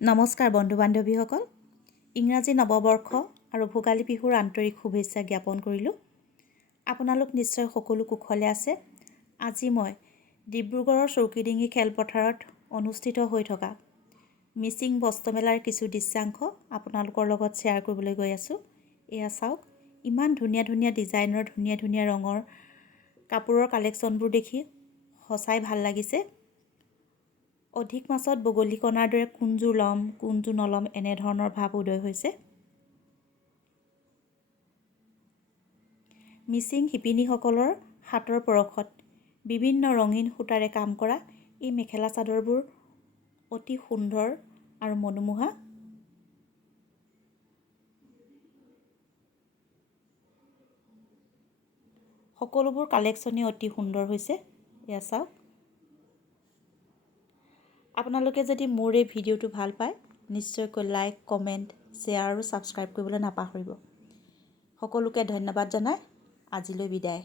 নমস্কাৰ বন্ধু বান্ধৱীসকল, ইংৰাজী নৱবৰ্ষ আৰু ভোগালী বিহুৰ আন্তৰিক শুভেচ্ছা জ্ঞাপন কৰিলোঁ। আপোনালোক নিশ্চয় সকলো কুশলে আছে। আজি মই ডিব্ৰুগড়ৰ চৌকিডিঙি খেলপথাৰত অনুষ্ঠিত হৈ থকা মিচিং বস্ত্ৰমেলাৰ কিছু দৃশ্যাংশ আপোনালোকৰ লগত শ্বেয়াৰ কৰিবলৈ গৈ আছোঁ। এয়া চাওক, ইমান ধুনীয়া ধুনীয়া ডিজাইনৰ ধুনীয়া ধুনীয়া ৰঙৰ কাপোৰৰ কালেকশ্যনবোৰ দেখি সঁচাই ভাল লাগিছে। অধিক মাছত বগলী কণাৰ দৰে কোনযোৰ ল'ম কোনযোৰ নল'ম এনেধৰণৰ ভাৱ উদয় হৈছে। মিচিং শিপিনীসকলৰ হাতৰ পৰশত বিভিন্ন ৰঙীন সূতাৰে কাম কৰা এই মেখেলা চাদৰবোৰ অতি সুন্দৰ আৰু মনোমোহা। সকলোবোৰ কালেকশ্যনেই অতি সুন্দৰ হৈছে। এয়া চাওক, আপোনালোকে যদি মোৰ এই ভিডিঅ'টো ভাল পায় নিশ্চয়কৈ লাইক, কমেণ্ট, শ্বেয়াৰ আৰু ছাবস্ক্ৰাইব কৰিবলৈ নাপাহৰিব। সকলোকে ধন্যবাদ জনাই আজিলৈ বিদায়।